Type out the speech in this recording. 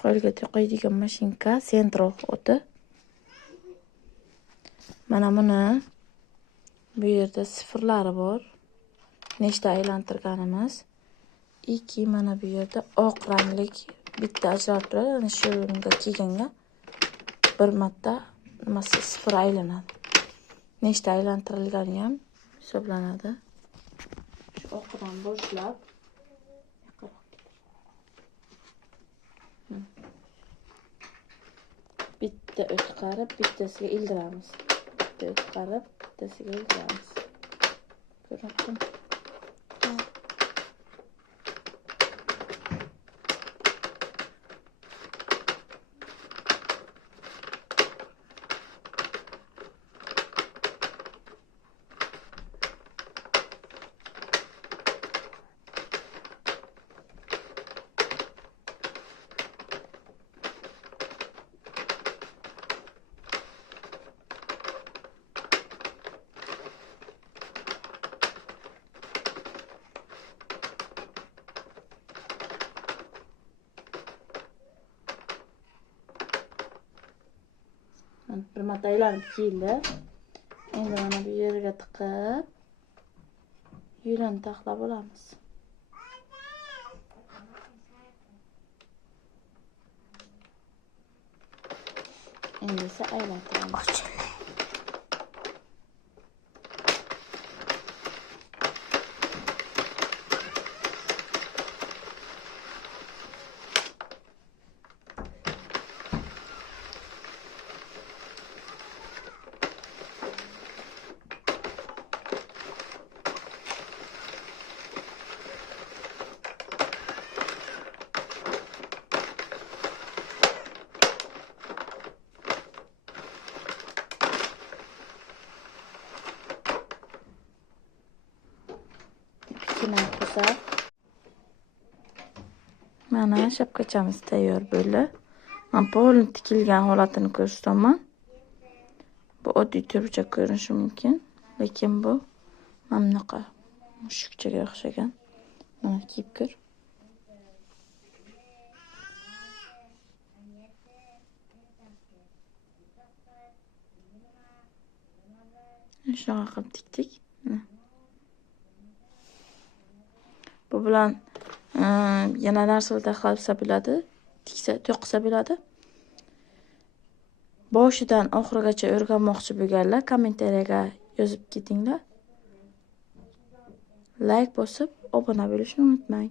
qo'lga qo'yadigan mashinka, Centro o'ti. Mana buni bu yerda sifirlari bor. Nechta aylantirganimiz. Ikki mana bu yerda oq ranglik bitta ajralib turadi. Ana shu yo'lga kelganga bir marta nimasi sifir aylanadi. Nechta aylantirilgani ham hisoblanadi. Shu oqdan boshlab bitta o'tqarib, bittasiga ildiramiz. Bitta o'tqarib, bittasiga ildiramiz. Ko'ryapsizmi? Bir marta aylanib keldi. Endi mana bu yerga tiqib, yo'lini taxlab olamiz. Endi esa aylantiramiz. Mana shapkachamiz tayyor bo'ldi. Men polni tikilgan holatini ko'rsataman. Bu oddiy turcha ko'rinishi mumkin, lekin bu mana bunaqa mushukchaga o'xshagan. Mana kiyib ko'r. Shunaqa qilib tikdik. Bu bilan yana narsalar qilsa bo'ladi, tiksa, to'qisa bo'ladi. Boshidan oxirigacha o'rganmoqchi bo'lganlar kommentariyaga yozib ketinglar. Like bosib, obuna bo'lishni unutmang.